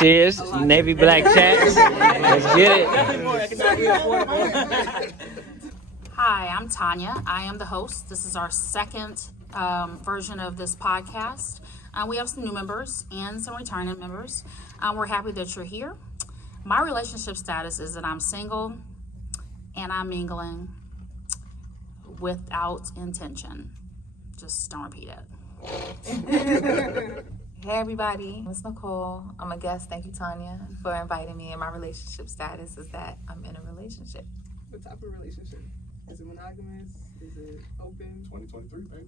Cheers, Navy Black Chats. Let's get it. Hi, I'm Tanya. I am the host. This is our second version of this podcast. We have some new members and some returning members. We're happy that you're here. My relationship status is that I'm single and I'm mingling without intention. Just don't repeat it. Hey everybody, it's Nicole. I'm a guest. Thank you, Tanya, for inviting me. And my relationship status is that I'm in a relationship. What type of relationship? Is it monogamous? Is it open? 2023, baby.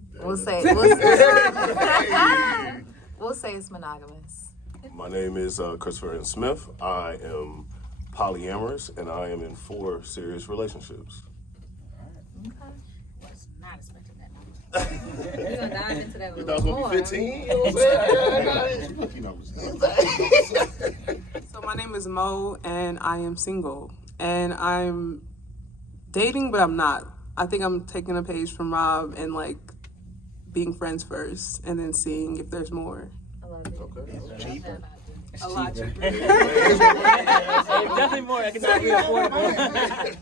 We'll say it's monogamous. My name is Christopher Smith. I am polyamorous, and I am in 4 serious relationships. Okay. Was not expecting that. We're going to dive into that a You little thought it was more. going to be 15? You know what I'm saying? So my name is Mo, and I am single. And I'm dating, but I'm not. I think I'm taking a page from Rob and like being friends first, and then seeing if there's more. I love it. Okay. Cheaper. A lot cheaper. Definitely more economically affordable.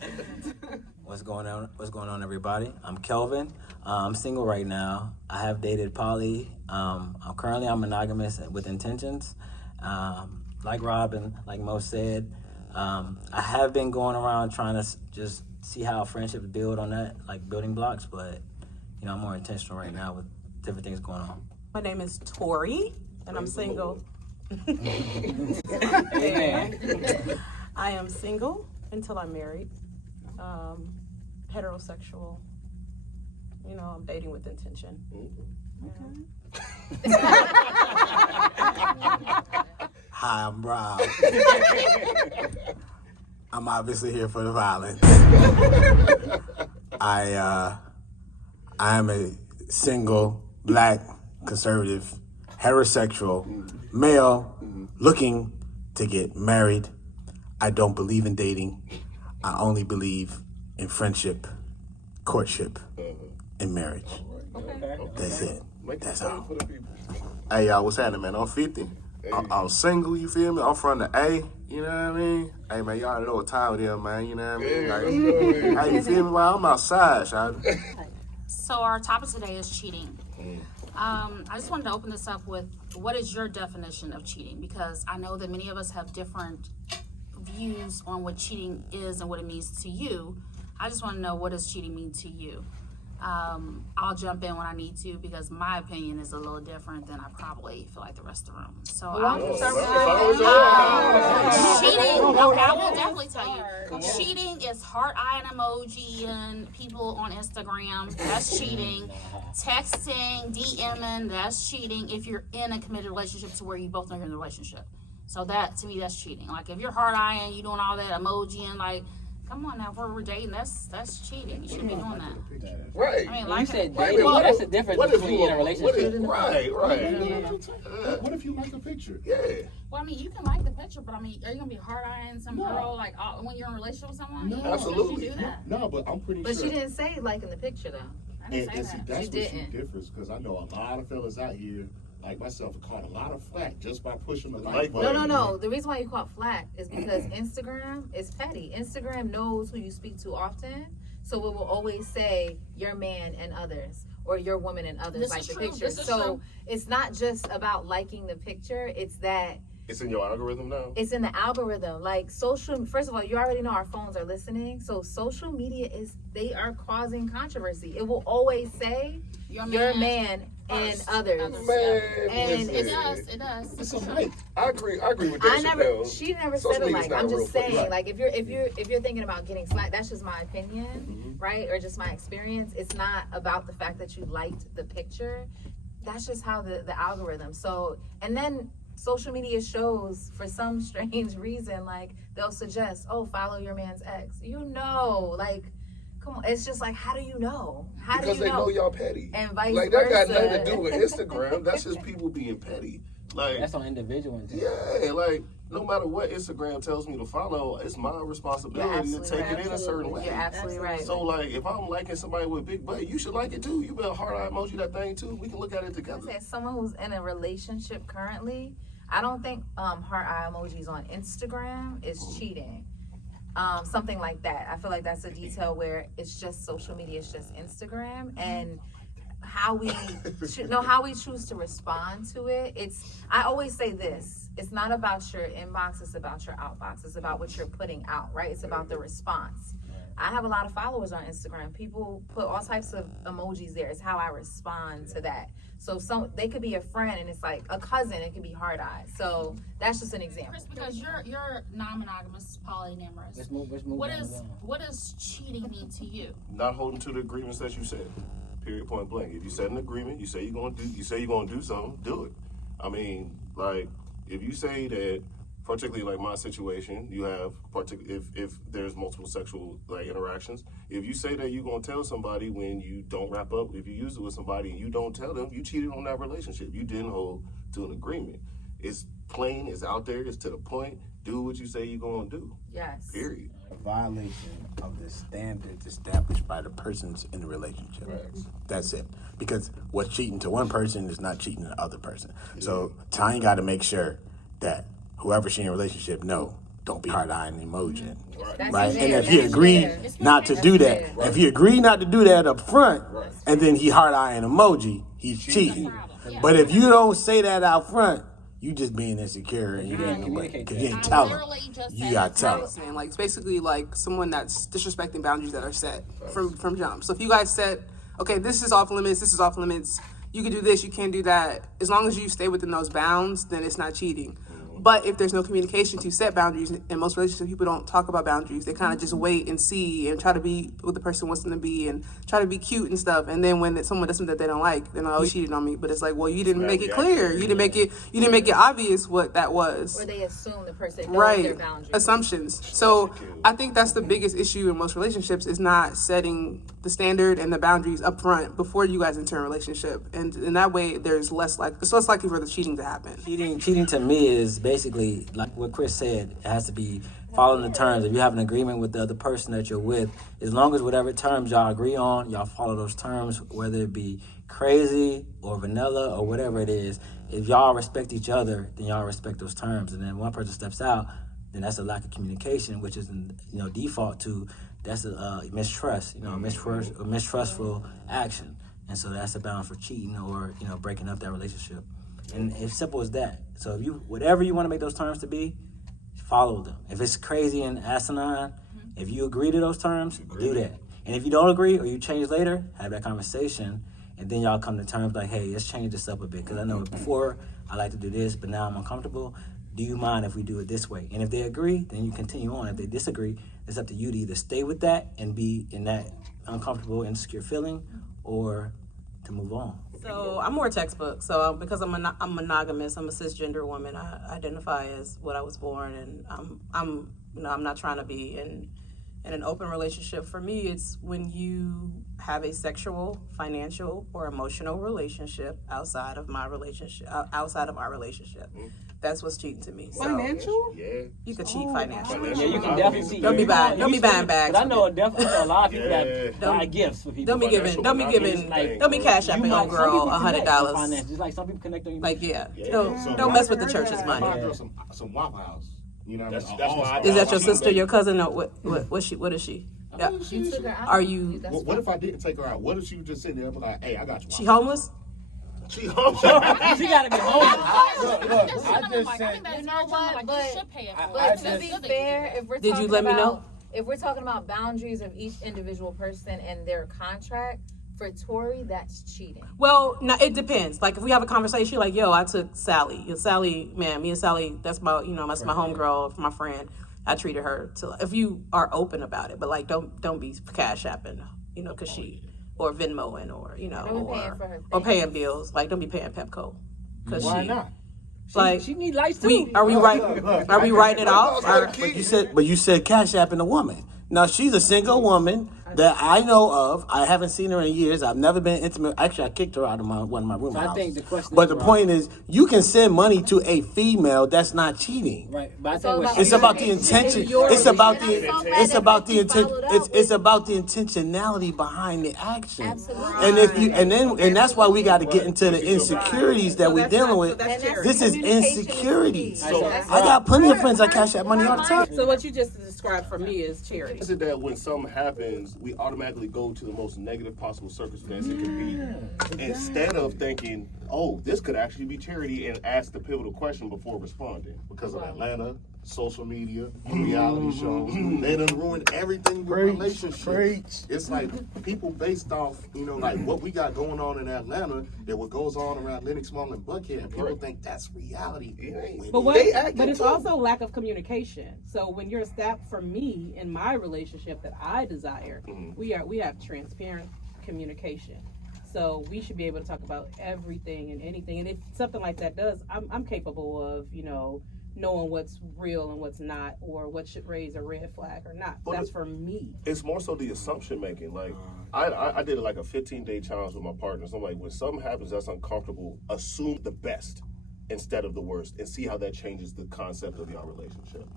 What's going on, everybody? I'm Kelvin. I'm single right now. I have dated poly. I'm monogamous with intentions. Like Rob and like Mo said, I have been going around trying to just see how friendships build on that, like building blocks, but I'm more intentional right now with different things going on. My name is Tori, and I'm single. I am single until I'm married. Heterosexual. I'm dating with intention. Hi, I'm Rob. I'm obviously here for the violence. I am a single, black, conservative, heterosexual, male, looking to get married. I don't believe in dating. I only believe in friendship, courtship, and marriage. That's it. That's all. Hey, y'all, what's happening, man? I'm 50. I'm single, you feel me? I'm from the A, you know what I mean? Hey, man, y'all know what time it is, man, you know what I mean? Like, hey, you feel me? Well, I'm outside, y'all. So our topic today is cheating. I just wanted to open this up with, what is your definition of cheating? Because I know that many of us have different views on what cheating is and what it means to you. I just want to know, what does cheating mean to you? I'll jump in when I need to, because my opinion is a little different than I probably feel like the rest of the room. So cheating, okay, I will definitely tell you. Cheating is heart eye and emoji and people on Instagram. That's cheating. Texting, DMing, that's cheating if you're in a committed relationship to where you both know you're in a relationship. So that, to me, that's cheating. Like, if you're heart eyeing, you doing all that emoji and like, come on now, if we're dating, that's cheating. You shouldn't be doing that. Right. I mean, Well, like, you said dating, that's the difference between in a relationship. Right. What if you like a picture? Yeah. well, I mean, you can like the picture, but I mean, are you gonna be hard eyeing some girl like when you're in a relationship with someone? No, You don't absolutely. do that. No, but I'm pretty But sure. she didn't say liking the picture, though. I didn't say And see, that. that's She what she didn't. differs, because I know a lot of fellas out here, like myself, have caught a lot of flack just by pushing the like Like button. No. The reason why you caught flack is because Instagram is petty. Instagram knows who you speak to often, so it will always say your man and others, or your woman and others, This like is the true. picture. This is So true. it's not just about liking the picture, it's that It's in your algorithm now? It's in the algorithm. Like first of all, you already know our phones are listening. So social media they are causing controversy. It will always say your man and others. Man, And listen. It does. It's a hype. I agree with that. She never Social said it media's like. not I'm a real just place. saying, like if you're thinking about getting slack, that's just my opinion, right? Or just my experience. It's not about the fact that you liked the picture. That's just how the algorithm. So, and then social media shows, for some strange reason, like they'll suggest, oh, follow your man's ex. Like, come on. It's just like, how do you know? Because they know y'all petty. And vice like versa. that got nothing to do with Instagram. That's just people being petty. Like That's on individual. yeah, like no matter what Instagram tells me to follow, it's my responsibility to take it in a certain way. You're absolutely right. So like, if I'm liking somebody with big butt, you should like it too. You better heart eye emoji that thing too. We can look at it together. As someone who's in a relationship currently, I don't think heart eye emojis on Instagram is cheating. Something like that. I feel like that's a detail where it's just social media, it's just Instagram, and how we choose to respond to it. I always say this: it's not about your inbox, it's about your outbox. It's about what you're putting out, right? It's about the response. I have a lot of followers on Instagram. People put all types of emojis there. It's how I respond to that. So they could be a friend, and it's like a cousin. It could be hard eyes. So that's just an example. Chris, because you're non-monogamous, polyamorous. Let's move What does cheating mean to you? Not holding to the agreements that you said. Period. Point blank. If you set an agreement, you say you're gonna do something, do it. I mean, like if you say that, particularly like my situation, you have if there's multiple sexual like interactions. If you say that you're gonna tell somebody when you don't wrap up, if you use it with somebody and you don't tell them, you cheated on that relationship. You didn't hold to an agreement. It's plain. It's out there. It's to the point. Do what you say you're gonna do. Yes. Period. A violation of the standards established by the persons in the relationship. Right. That's it. Because what's cheating to one person is not cheating to the other person. So Tanya got to make sure that whoever she in a relationship don't be hard-eyeing emoji. Right? And if he agreed not to do that, if he agreed not to do that up front, and then he hard-eyeing emoji, he's cheating. But if you don't say that out front, you just being insecure and you didn't communicate because you didn't tell him. You got to tell him. saying, like, it's basically like someone that's disrespecting boundaries that are set from jump. So if you guys set, okay, this is off limits, you can do this, you can't do that. As long as you stay within those bounds, then it's not cheating. But if there's no communication to set boundaries, in most relationships, people don't talk about boundaries. They kind of just wait and see and try to be what the person wants them to be and try to be cute and stuff. And then when someone does something that they don't like, then you cheated on me. But it's like, well, you didn't make it clear. You didn't make it obvious what that was. Or they assume the person knows their boundaries. Assumptions. So I think that's the biggest issue in most relationships is not setting the standard and the boundaries up front before you guys enter a relationship. And in that way, it's less likely for the cheating to happen. Cheating to me is basically like what Chris said. It has to be following the terms. If you have an agreement with the other person that you're with, as long as whatever terms y'all agree on, y'all follow those terms, whether it be crazy or vanilla or whatever it is. If y'all respect each other, then y'all respect those terms. And then one person steps out, then that's a lack of communication, which is default to that's a mistrust, mistrustful action. And so that's a bound for cheating or breaking up that relationship. And it's simple as that. So if whatever you want to make those terms to be, follow them. If it's crazy and asinine, if you agree to those terms, do that. And if you don't agree or you change later, have that conversation, and then y'all come to terms like, hey, let's change this up a bit. Because I know before I like to do this, but now I'm uncomfortable. Do you mind if we do it this way? And if they agree, then you continue on. If they disagree, it's up to you to either stay with that and be in that uncomfortable, insecure feeling, or to move on. So I'm more textbook. So because I'm monogamous, I'm a cisgender woman. I identify as what I was born, and I'm not trying to be in an open relationship. For me, it's when you have a sexual, financial, or emotional relationship outside of our relationship. That's what's cheating to me. So Financial? Yeah. you could cheat financially. Yeah, you can definitely see. Don't be buying bags. But I know a lot of people that buy gifts for people. Don't be cash apping on girl $100. Just like some people connect on you. Like don't mess with the church's money. Some Waffle House. You know, That's why Is that your sister, your cousin, or what is she? Yeah. You took her out. Are you? What if I didn't take her out? What if she was just sitting there and be like, hey, I got you. She homeless? She home. She gotta be home. Look, I just said, you know what, but- you should pay it for But it. to be fair, if we're Did talking you let me about, know? if we're talking about boundaries of each individual person and their contract, for Tori, that's cheating. Well, no, it depends. Like if we have a conversation, like, yo, I took Sally. Sally, man, me and Sally, that's my, that's my homegirl, my friend. I treated her to. If you are open about it, but like, don't be cash apping, because she or Venmoing or Don't be paying for her or things. paying bills. Like, don't be paying Pepco. why not? She need lights too. Are we writing it off? Or, But you said cash apping a woman. Now she's a single woman that I know of. I haven't seen her in years. I've never been intimate. Actually, I kicked her out of one of my room. So I think the question But is the wrong. point is, you can send money to a female. That's not cheating. Right, but I It's think all what about she It's said- about the intention. It's about the. And I'm so glad It's that about the you intent. followed up It's with- about the intentionality behind the action. Absolutely. And if you and that's why we got to get into the insecurities that we're dealing with. that's And that's This is communication insecurities. key. That's I got plenty of friends that cash out money all the time. So what you just described for me is charity. Is it that when something happens, we automatically go to the most negative possible circumstance it could be, instead of thinking, "Oh, this could actually be charity," and ask the pivotal question before responding? Because of Atlanta, social media, reality shows, they done ruined everything with relationships. It's like people based off, like what we got going on in Atlanta and what goes on around Lenox Mall and Buckhead, and people think that's reality. But it's also lack of communication. So when you're for me in my relationship that I desire, we have transparent communication. So we should be able to talk about everything and anything. And if something like that does, I'm capable of, knowing what's real and what's not, or what should raise a red flag or not. That's for me. It's more so the assumption making. Like I did like a 15-day challenge with my partners. I'm like, when something happens that's uncomfortable, assume the best instead of the worst, and see how that changes the concept of your relationship.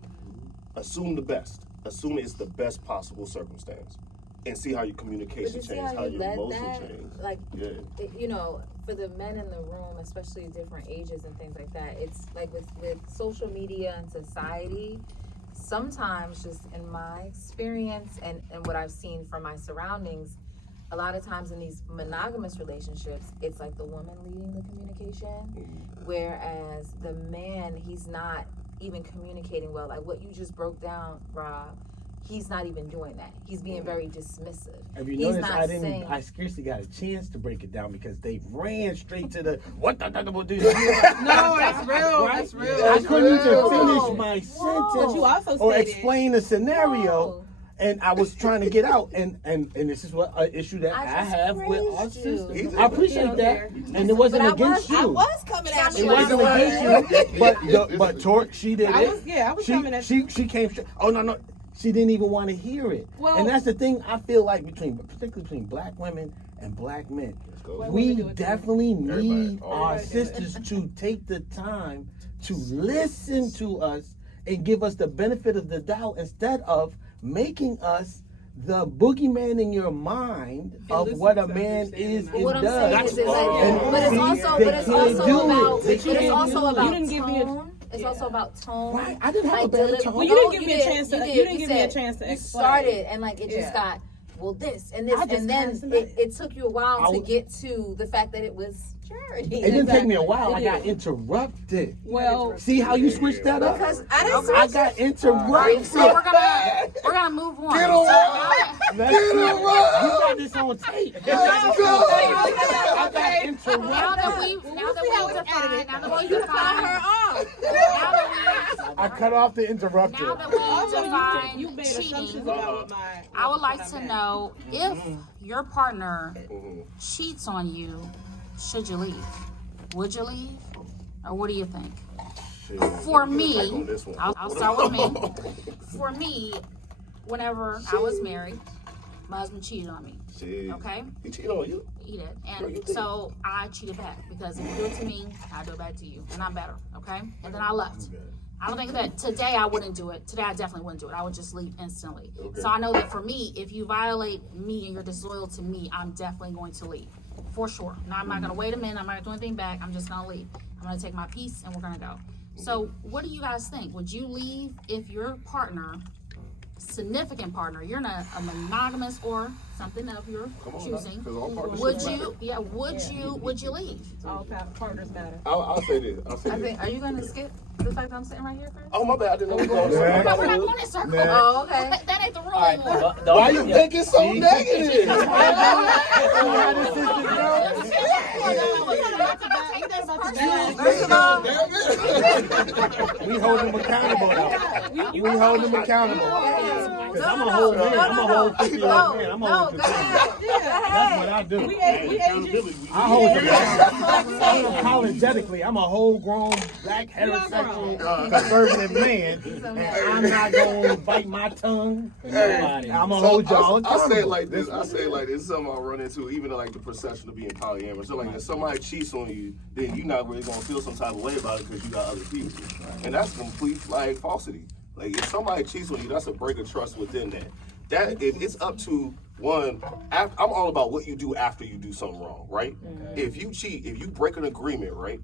Assume the best. Assume it's the best possible circumstance, and see how your communication But you see changes, how how you your led emotion that? changes. Like, Yeah. for the men in the room, especially different ages and things like that, it's like with social media and society, sometimes just in my experience and what I've seen from my surroundings, a lot of times in these monogamous relationships, it's like the woman leading the communication, whereas the man, he's not even communicating well. Like what you just broke down, Rob, he's not even doing that. He's being very dismissive. Have you He's noticed not saying, I scarcely got a chance to break it down because they ran straight to the what the No, that's real. That's real. I couldn't even Whoa. finish my Whoa. sentence You also or stated- explain the scenario. Whoa. And I was trying to get out, and this is what an issue that I I just have with our praised you. system. I appreciate that, and it wasn't But against I you. was coming at It you. wasn't against you, but Tor, she did I it. was she, coming at she came straight. Oh no, she didn't even want to hear it. Well- And that's the thing I feel like particularly between black women and black men. We definitely need our sisters to take the time to listen to us and give us the benefit of the doubt instead of making us the boogeyman in your mind of what a man is and What I'm saying does. is, it's like, And but it's see, also, they but it's can't also do about, it. They but it's can't also do it. about You didn't give me a- tone. It's also about tone. Right, I didn't have a Like, bad deli- tone. Well, you No, didn't give me a chance to. You didn't give me a said chance to you explain. started and like it just Yeah. got this and this, I just and then passed it took you a while to was- get to the fact that it was charity. It didn't take me a Exactly. while. I got interrupted. Well, See how you switched that up? Because I didn't I got interrupted. So we're gonna move on. Get away! Let's do it. You got this on tape. I got interrupted. Now that we've defined her off. I cut off the interrupter. now that we've you defined made assumptions cheating, about my. I would like to know if your partner cheats on you, should you leave? Would you leave? Or what do you think? For me, I'll start with me. For me, whenever I was married, my husband cheated on me. Okay? He cheated on you. He did. And so I cheated back because if you do it to me, I'll do it back to you. And I'm better. Okay? And then I left. I don't think that today I wouldn't do it. Today I definitely wouldn't do it. I would just leave instantly. Okay. So I know that for me, if you violate me and you're disloyal to me, I'm definitely going to leave. For sure. Now I'm not going to wait a minute. I'm not going to do anything back. I'm just going to leave. I'm going to take my piece and we're going to go. So what do you guys think? Would you leave if your partner significant partner, you're not a monogamous or something of your choosing, would you leave? All partners matter. I'll say this. Are you gonna skip the fact that I'm sitting right here first? Oh, my bad. I didn't know we were going No, to we're not going in circles. Oh, okay. That ain't the rule anymore. Why you thinking so negative? We hold them accountable now. We hold them accountable. Cause I'm a whole man. I'm a whole 50-year-old man. I'm a whole 50. That's what I do. I hold them accountable. Unapologetically, I'm a whole grown black heterosexual conservative man, and I'm not gonna bite my tongue. I'm gonna hold y'all accountable. I'll say it like this. It's something I'll run into, even like the perception of being polyamorous. So like if somebody cheats on you, then you're not really gonna feel some type of way about it because you got other people. And that's complete like falsity. Like if somebody cheats on you, that's a break of trust within that. It's up to one. I'm all about what you do after you do something wrong, right? If you cheat, if you break an agreement, right?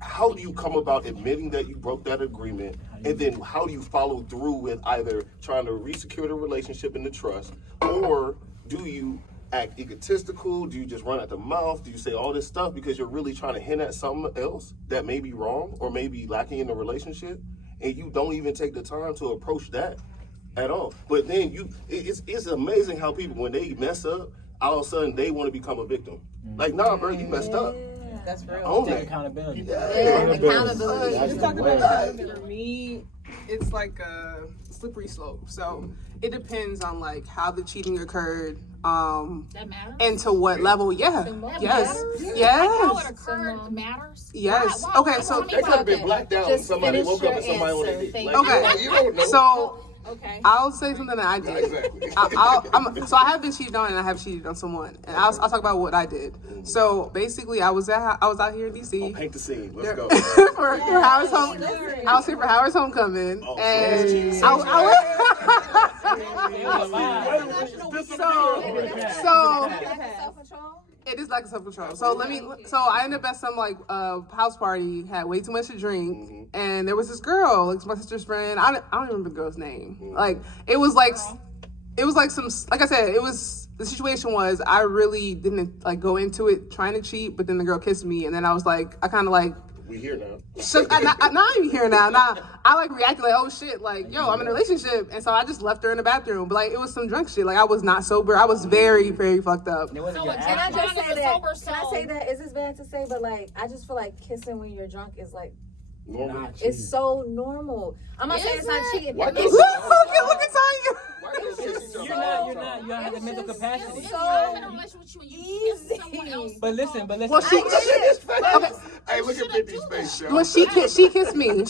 How do you come about admitting that you broke that agreement, and then how do you follow through with either trying to re-secure the relationship and the trust, or do you act egotistical? Do you just run at the mouth? Do you say all this stuff because you're really trying to hint at something else that may be wrong or may be lacking in the relationship, and you don't even take the time to approach that at all? But then it's amazing how people, when they mess up, all of a sudden they want to become a victim. Like, nah, bro, you messed up. That's real. Own that accountability. Accountability. For me, it's like a slippery slope. So it depends on like how the cheating occurred, That matters. and to what level. Yeah. That Yes. matters? Yes. Like how it occurred matters. Yes. Why- Okay, so- let me They could have been find blacked out and Just somebody finish woke up your and somebody on their answer. dick. Thank Like, Okay. you don't know. So Okay. I'll say something that I did. Exactly. So I have been cheated on, and I have cheated on someone, and I'll talk about what I did. So basically, I was out here in DC. Paint the scene. Let's go. for Howard's home. I was here for Howard's homecoming, and so it is like a self-control. So I ended up at some like house party, had way too much to drink, and there was this girl, like my sister's friend. I don't remember the girl's name. Like it was like some, like I said, the situation was I really didn't like go into it trying to cheat, but then the girl kissed me, and then I was like, I kind of like. We here now. I'm here now. Now I like reacted like, oh shit, like yo, I'm in a relationship, and so I just left her in the bathroom. But like it was some drunk shit. Like I was not sober. I was very, very fucked up. Can I just say that? Can I say that? Is this bad to say? But like, I just feel like kissing when you're drunk is like. Normal. It's so normal. I'm not saying it's not cheating. Why It's don't- Look at Tanya. You're not. You don't have the mental capacity. If I'm in a relationship with you and you kiss someone else, But listen. Well, Hey, look at 50's face, yo. well, she kissed me.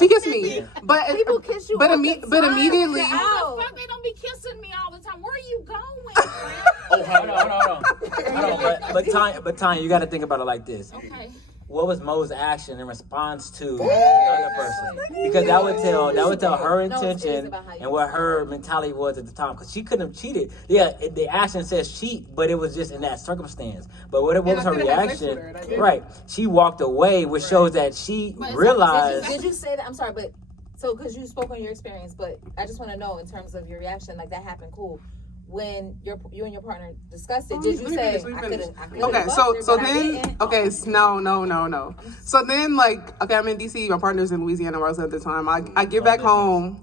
But People kiss you. But all the but time. immediately. Get out. fuck, they don't be kissing me all the time. Where are you going, friend? Hold on. But Tanya, you got to think about it like this. Okay. What was Mo's action in response to the other person? Because that would tell her intention and what her mentality was at the time. Because she couldn't have cheated. Yeah, the action says cheat, but it was just in that circumstance. But what was her reaction? Right, she walked away, which shows that she realized. Did you say that? I'm sorry, but so because you spoke on your experience, but I just want to know in terms of your reaction, like that happened, cool. When you and your partner discussed it, did you say I could have? Okay, so then, okay, no. So then, like, okay, I'm in DC. My partner's in Louisiana, where I was at the time. I get back home,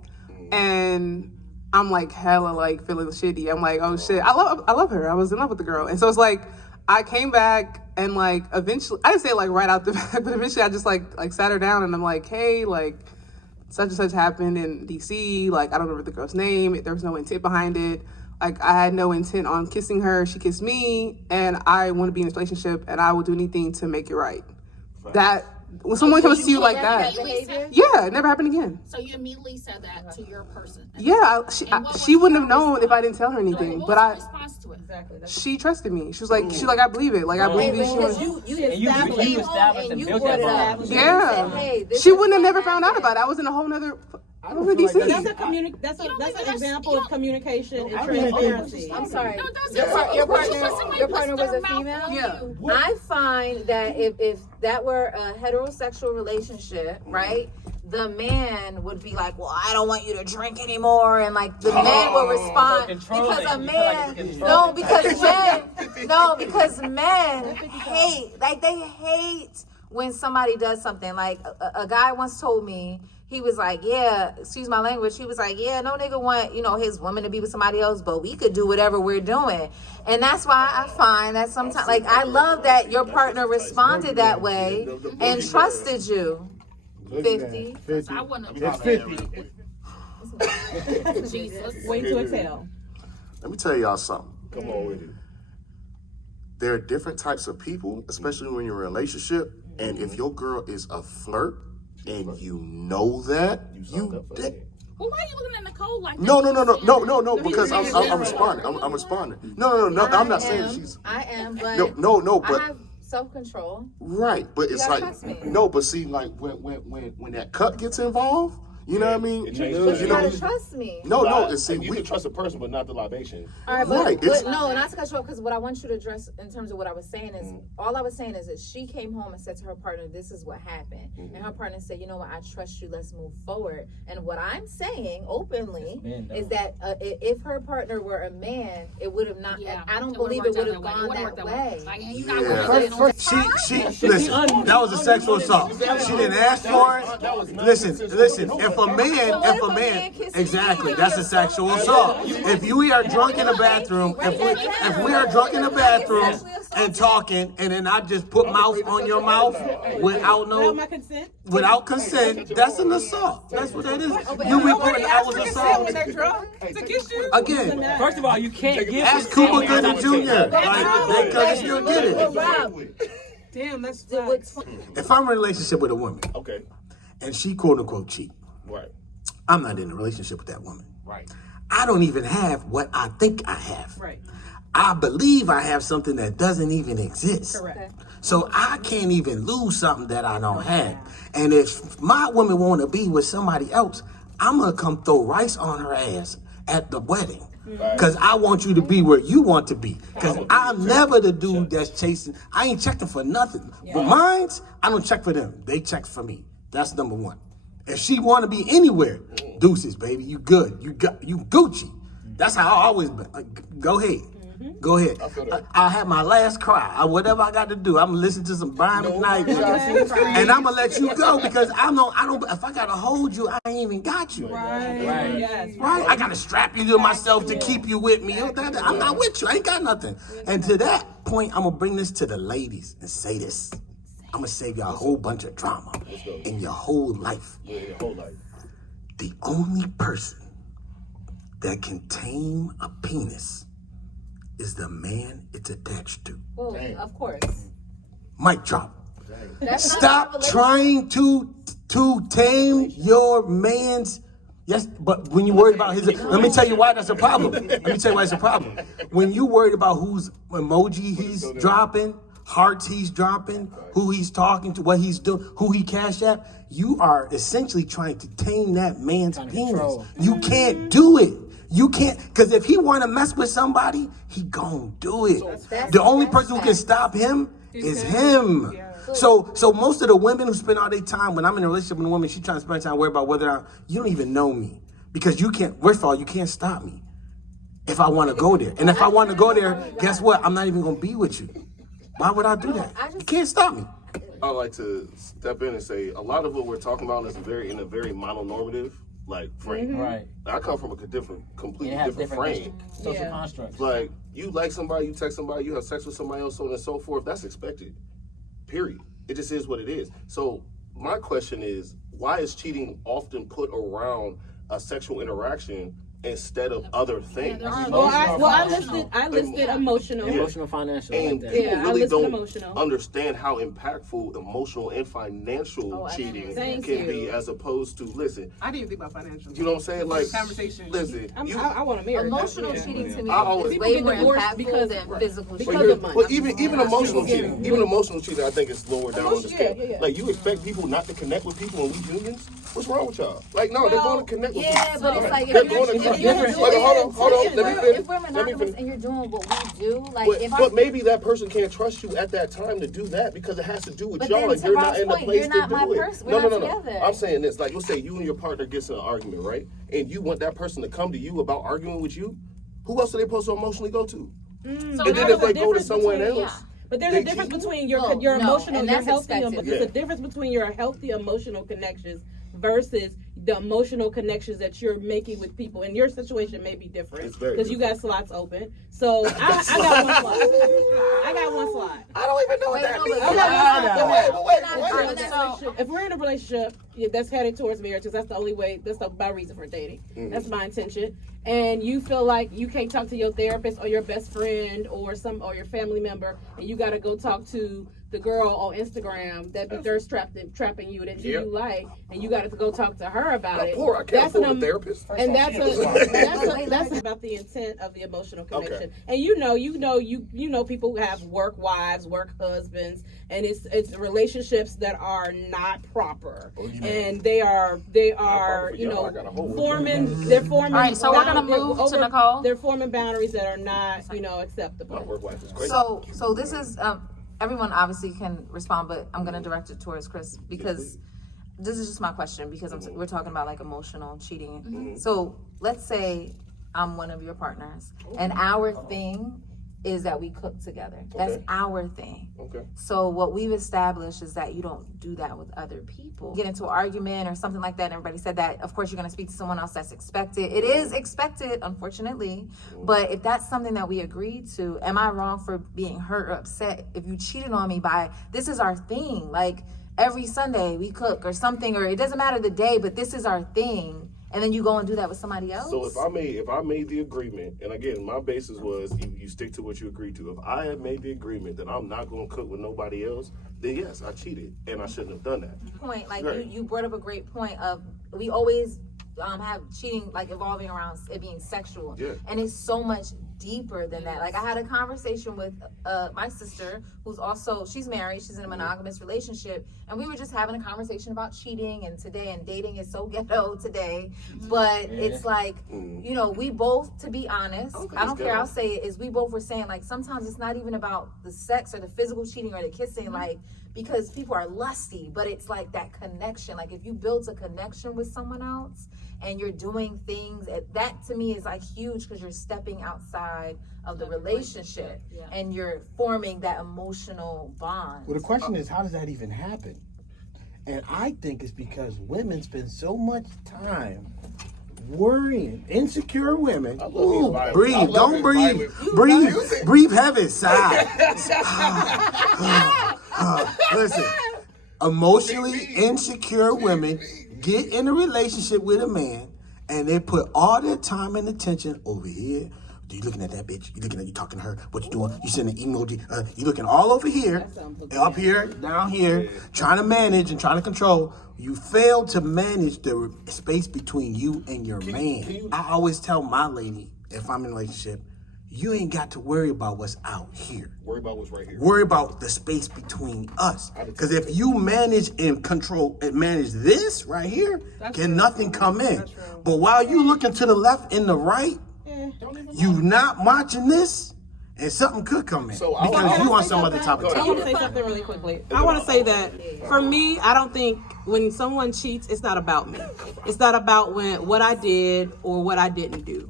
and I'm like hella like feeling shitty. I'm like, oh shit, I love her. I was in love with the girl, and so it's like I came back and like eventually, I didn't say like right out the back, but eventually I just like sat her down and I'm like, hey, like such and such happened in DC. Like I don't remember the girl's name. There was no intent behind it. Like, I had no intent on kissing her. She kissed me, and I want to be in this relationship, and I will do anything to make it right. That, when someone comes to you like that, yeah, it never happened again. So you immediately said that to your person? Yeah, she wouldn't have known if I didn't tell her anything, What but was your response to it? she trusted me. She was like, I believe it. Like, I believe it. You established and you brought it up. Yeah. She wouldn't have never found out about it. I was in a whole nother... I don't That's an example of communication and transparency. I'm sorry. No, Your partner was a female? Yeah. I find that if that were a heterosexual relationship, right, the man would be like, well, I don't want you to drink anymore. And like the man will respond because a man, because men hate, like they hate when somebody does something. Like a guy once told me, he was like, yeah, excuse my language. He was like, yeah, no nigga want, his woman to be with somebody else, but we could do whatever we're doing. And that's why I find that sometimes, like, I love that your partner responded that way and trusted you. 50. I wouldn't It's have 50. Jesus. Wait to exhale. Let me tell y'all something. Come on with it. There are different types of people, especially when you're in a relationship. And if your girl is a flirt and you know that, you did. Well, why are you looking at Nicole like that? No, because I'm responding. I'm responding. No, I'm not saying she's. I am, but but I have self-control. right, but it's gotta like trust me. no, but see, like when that cut gets involved, you know what I mean? It changes But you everything. gotta trust me. No, Like, it's see, you can trust a person, but not the libation. All right, but, Right, but it's- no, not to cut you off, because what I want you to address in terms of what I was saying is, all I was saying is that she came home and said to her partner, this is what happened. And her partner said, you know what, I trust you, let's move forward. And what I'm saying openly is that if her partner were a man, it would have not, Yeah, I don't it would've believe it worked would out have that way. It gone would've that worked that way. way. Like, you got Yeah. women on She listen. That was a sexual assault. She didn't ask for it. Listen. If a man, exactly, that's a sexual assault. If we are drunk in the bathroom, if we are drunk in the bathroom and talking, and then I just put mouth on your mouth Without my consent. without consent, that's an assault. That's what that is. You reporting I was When assault. they're drunk to kiss you. Again, First of all, you can't give ask consent. Cuba Gooding Jr. Like they couldn't still get it. Damn, that's facts. If I'm in a relationship with a woman Okay. and she quote unquote cheat, Right. I'm not in a relationship with that woman. Right. I don't even have what I think I have. Right. I believe I have something that doesn't even exist. Correct. So I can't even lose something that I don't have. And if my woman want to be with somebody else, I'm going to come throw rice on her ass at the wedding. Because I want you to be where you want to be. Because I'm never the dude that's chasing. I ain't checking for nothing. But mines, I don't check for them. They check for me. That's number one. If she want to be anywhere, deuces, baby. You good. You Gucci. That's how I always been. Like, go ahead. Go ahead. I'll have my last cry. Whatever I got to do, I'm gonna listen to some Brian McKnight, and I'm gonna let you go because I don't. If I gotta hold you, I ain't even got you. Right. Yes. Right? I gotta strap you to myself to keep you with me. I'm not with you. I ain't got nothing. And to that point, I'm gonna bring this to the ladies and say this. I'm gonna save y'all a whole bunch of drama in your whole life. Yeah, your whole life. The only person that can tame a penis is the man it's attached to. Well, of course. Mic drop. That's not Stop a relationship. trying to tame your man's. Yes, but when you worried about his, let me tell you why that's a problem. Let me tell you why it's a problem. When you worried about whose emoji he's dropping, hearts he's dropping, who he's talking to, what he's doing, who he cashed at, you are essentially trying to tame that man's penis. You can't do it. You can't, because if he want to mess with somebody, he gon' do it. The only person who can stop him is him. So most of the women who spend all their time, when I'm in a relationship with a woman, she trying to spend time worried about whether you don't even know me. Because you can't, first of all, you can't stop me if I want to go there. And if I want to go there, guess what? I'm not even going to be with you. Why would I do that? You can't stop me. I like to step in and say a lot of what we're talking about is in a very mononormative frame. Right. I come from a completely You have different frame. social constructs. Like you like somebody, you text somebody, you have sex with somebody else, so on and so forth. That's expected. Period. It just is what it is. So my question is, why is cheating often put around a sexual interaction instead of other things? I listed emotional. Emotional, financial. And like that. people Yeah, I really listed don't emotional. understand how impactful emotional and financial cheating Thank can you. be, as opposed to I didn't even think about financial. You know what I'm saying? Like, Conversation. listen, I want to marry. Emotional cheating to me I always- is way People more get divorced impactful because- than physical because cheating. of money. But even emotional cheating, I think is lower down on the scale. Yeah. Like, you expect people not to connect with people when we humans? What's wrong with y'all? Like, no, they're going to connect with Yeah, people. but it's like They're if going to you're Hold on. Let me finish. If we're monogamous and you're doing what we do, like but maybe that person can't trust you at that time to do that because it has to do with but y'all. then And to you're Rob's not in the point, place you're to not my do it. person. We're not together. I'm saying this. Like, you'll say you and your partner gets in an argument, right? And you want that person to come to you about arguing with you. Who else are they supposed to emotionally go to? So And then if they go to someone else. But there's a difference between your emotional, your healthy. There's a difference between your healthy emotional connections versus the emotional connections that you're making with people. And your situation may be different because you got slots open. So I got one slot. I got one slot. I don't even know what that means. If we're in a relationship that's headed towards marriage, because that's the only way, that's my reason for dating. That's my intention. And you feel like you can't talk to your therapist or your best friend or your family member, and you got to go talk to the girl on Instagram that be thirst trapping you that you like, and you got to go talk to her about it. I can't afford a therapist. And that's about the intent of the emotional connection. Okay. And you know people who have work wives, work husbands, and it's relationships that are not proper, and they are forming. They're forming. All right, so we're gonna move to Nicole. They're forming boundaries that are not acceptable. My work wife is great. So this is everyone obviously can respond, but I'm gonna direct it towards Chris because this is just my question because we're talking about like emotional cheating. So let's say I'm one of your partners, and our thing is that we cook together. That's our thing. Okay. So what we've established is that you don't do that with other people. Get into an argument or something like that, and everybody said that, of course, you're going to speak to someone else that's expected. It is expected, unfortunately. But if that's something that we agreed to, am I wrong for being hurt or upset if you cheated on me by, this is our thing. Like, every Sunday we cook or something, or it doesn't matter the day, but this is our thing. And then you go and do that with somebody else? So if I made the agreement, and again, my basis was you stick to what you agreed to. If I had made the agreement that I'm not going to cook with nobody else, then yes, I cheated, and I shouldn't have done that. Point, like you brought up a great point of we always have cheating like evolving around it being sexual, and it's so much deeper than that. Like I had a conversation with my sister who's also, she's married, she's in a monogamous relationship, and we were just having a conversation about cheating and dating is so ghetto today, but it's like, we both, to be honest, I don't care, I'll say it, is we both were saying like sometimes it's not even about the sex or the physical cheating or the kissing, like because people are lusty, but it's like that connection. Like if you build a connection with someone else and you're doing things, that to me is like huge because you're stepping outside of the relationship and you're forming that emotional bond. Well, the question is, how does that even happen? And I think it's because women spend so much time worrying. Insecure women. Ooh, breathe. Don't breathe. Breathe heavy. Sigh. Listen, emotionally insecure women get in a relationship with a man and they put all their time and attention over here. You looking at that bitch? You talking to her? What you doing? You sending an emoji? You looking all over here, up here, down here, trying to manage and trying to control. You fail to manage the space between you and your man. I always tell my lady, if I'm in a relationship, you ain't got to worry about what's out here. Worry about what's right here. Worry about the space between us. Because if you manage and control and manage this right here, nothing come in. But while you looking to the left and the right, you not watching this, and something could come in because you want some other type of I want to say something really quickly. I want to say that for me, I don't think when someone cheats, it's not about me. It's not about what I did or what I didn't do.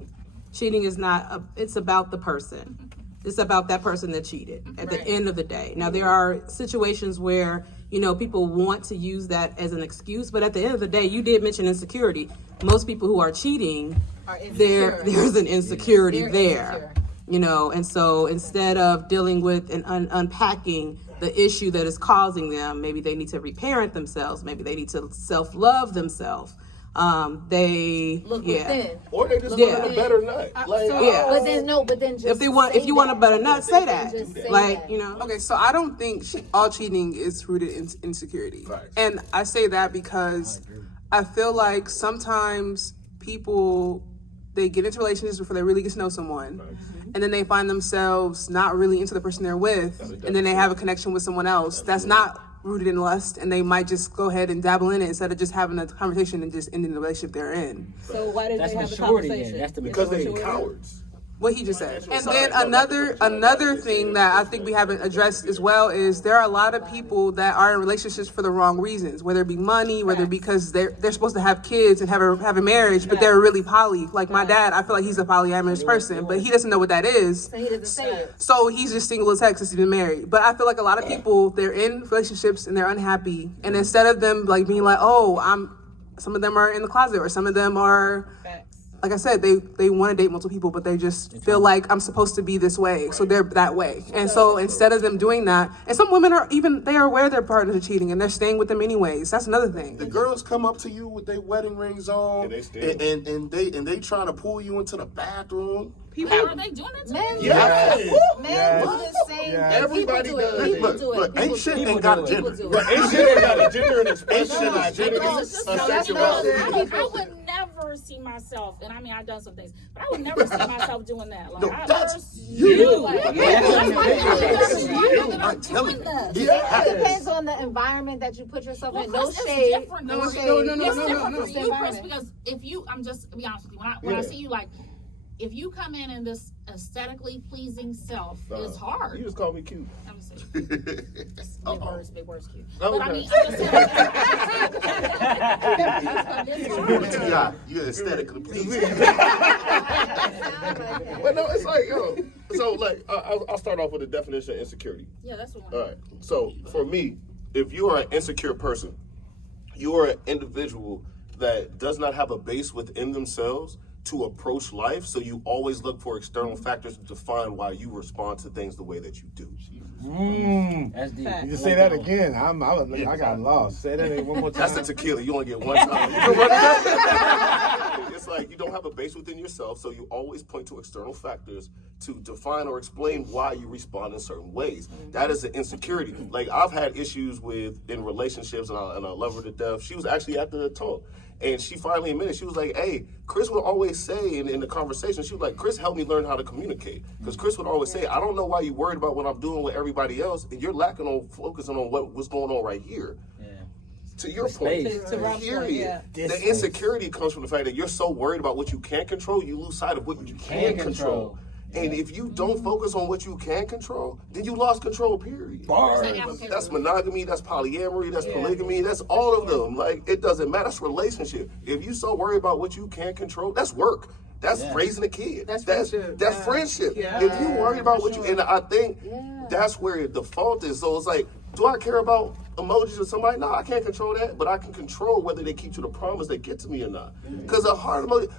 Cheating is not, it's about the person. It's about that person that cheated at the end of the day. Now, there are situations where, people want to use that as an excuse, but at the end of the day, you did mention insecurity. Most people who are cheating, there's an insecurity there. And so instead of dealing with and unpacking the issue that is causing them, maybe they need to reparent themselves, maybe they need to self-love themselves. They look within, or they just want a better nut. But then just if you want a better nut, say that. Okay, so I don't think all cheating is rooted in insecurity, and I say that because I feel like sometimes people, they get into relationships before they really get to know someone, and then they find themselves not really into the person they're with, and then they have a connection with someone else that's not rooted in lust, and they might just go ahead and dabble in it instead of just having a conversation and just ending the relationship they're in. So why didn't That's they have the maturity. conversation? That's the Because they maturity. cowards. What he just said. And then another thing that I think we haven't addressed as well is there are a lot of people that are in relationships for the wrong reasons, whether it be money, whether it be because they're supposed to have kids and have a marriage, but they're really poly. Like my dad, I feel like he's a polyamorous person, but he doesn't know what that is. So he doesn't say it. So he's just single as heck since he's been married. But I feel like a lot of people, they're in relationships and they're unhappy. And instead of them like being like, some of them are in the closet, or some of them are, like I said, they want to date multiple people, but they just feel like I'm supposed to be this way, so they're that way. And so instead of them doing that, and some women they are aware their partners are cheating and they're staying with them anyways. That's another thing. The girls come up to you with their wedding rings on, and they trying to pull you into the bathroom. Are they doing it? Men do Yes. it. Men do the same. Everybody People do does. it. People do it. Look, ain't shit ain't got a gender. Ain't shit ain't got a gender and expression, Ain't shit identity, got a sexuality. I would never see myself, and I mean I've done some things, but I would never see myself doing that. Like, No, I that's never see you. Like, I'm telling you. It depends on the environment that you put yourself in. No Chris, shade. it's different. No It's shade. different No, for you, Chris, because if you, I'm just to be honest with you, when I see you, like, if you come in this aesthetically pleasing self, it's hard. You just call me cute. Let me see. Big words, cute. Oh, But I okay. mean, I'm just saying. Yeah, you're aesthetically pleasing. But no, it's like, so like, I'll start off with a definition of insecurity. Yeah, that's the one. All right. So for me, if you are an insecure person, you are an individual that does not have a base within themselves to approach life. So you always look for external factors to define why you respond to things the way that you do. That's deep. You just say that again. I got lost. Say that one more time. That's the tequila. You only get one time. You can run it. It's like you don't have a base within yourself, so you always point to external factors to define or explain why you respond in certain ways. That is an insecurity. Like I've had issues in relationships, and I love her to death. She was actually at the talk. And she finally admitted, she was like, hey, Chris would always say in the conversation, she was like, Chris helped me learn how to communicate. Because Chris would always say, I don't know why you're worried about what I'm doing with everybody else, and you're lacking on focusing on what's going on right here. Yeah. To your point, period. The insecurity comes from the fact that you're so worried about what you can't control, you lose sight of what you can control. And if you don't focus on what you can control, then you lost control, period. That's monogamy, that's polyamory, that's polygamy, that's all of them. Like, it doesn't matter. That's relationship. If you so worried about what you can't control, that's work. That's raising a kid. That's friendship. Yeah. If you worry about what you, and I think that's where the fault is. So it's like, do I care about emojis or somebody? No, I can't control that, but I can control whether they keep to the promise they get to me or not. Because a heart emoji,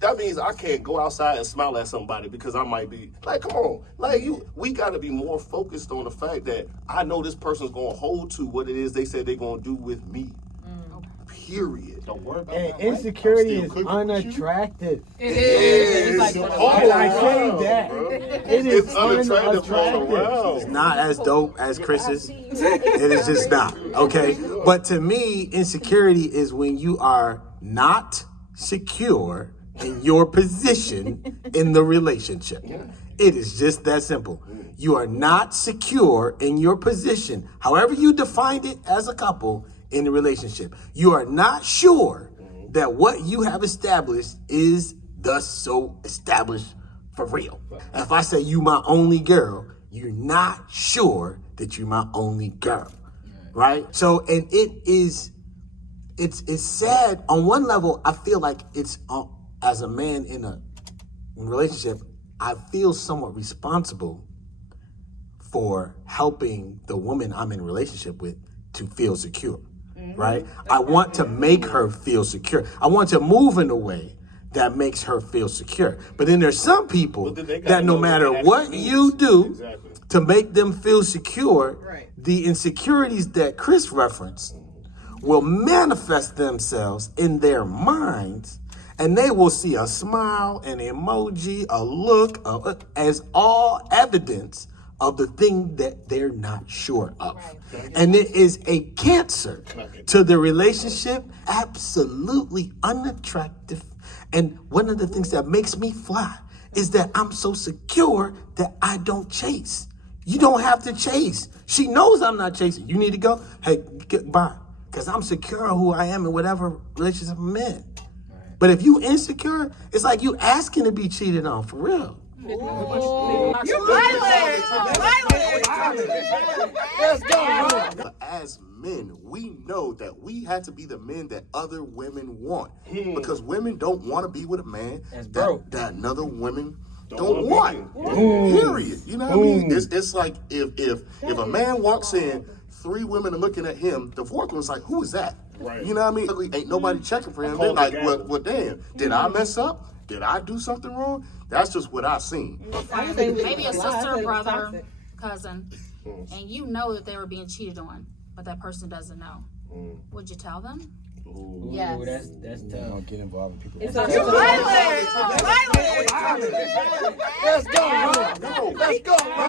that means I can't go outside and smile at somebody because I might be like, come on, like we got to be more focused on the fact that I know this person's going to hold to what it is they said they're going to do with me. Period. Don't worry about And that. insecurity is unattractive. It is. I say that. It is unattractive. unattractive. It's not as dope as Chris's. It is just not. Okay. But to me, insecurity is when you are not secure in your position in the relationship. It is just that simple. You are not secure in your position, however you defined it as a couple in the relationship. You are not sure that what you have established is thus so established for real. If I say you my only girl, you're not sure that you're my only girl, right? So, and it's sad. On one level, I feel like it's, as a man in a relationship, I feel somewhat responsible for helping the woman I'm in a relationship with to feel secure, right? I want to make her feel secure. I want to move in a way that makes her feel secure. But then there's some people that no matter what you do to make them feel secure, the insecurities that Chris referenced will manifest themselves in their minds, and they will see a smile, an emoji, a look, as all evidence of the thing that they're not sure of. And it is a cancer to the relationship, absolutely unattractive. And one of the things that makes me fly is that I'm so secure that I don't chase. You don't have to chase. She knows I'm not chasing. You need to go. Hey, get by, because I'm secure who I am in whatever relationship I'm in. But if you insecure, it's like you asking to be cheated on for real. You violent. Let's go. As men, we know that we have to be the men that other women want. Because women don't want to be with a man that another women don't want. Period. You know what I mean? It's like if a man walks in, 3 women are looking at him, the 4th one's like, who is that? Right. You know what I mean? Ain't nobody checking for him. They're like, well, damn, did I mess up? Did I do something wrong? That's just what I seen. Maybe a sister, brother, cousin, and you know that they were being cheated on, but that person doesn't know. Would you tell them? Yes. That's tough. Don't get involved in people. You violent. Let's go. Let's go.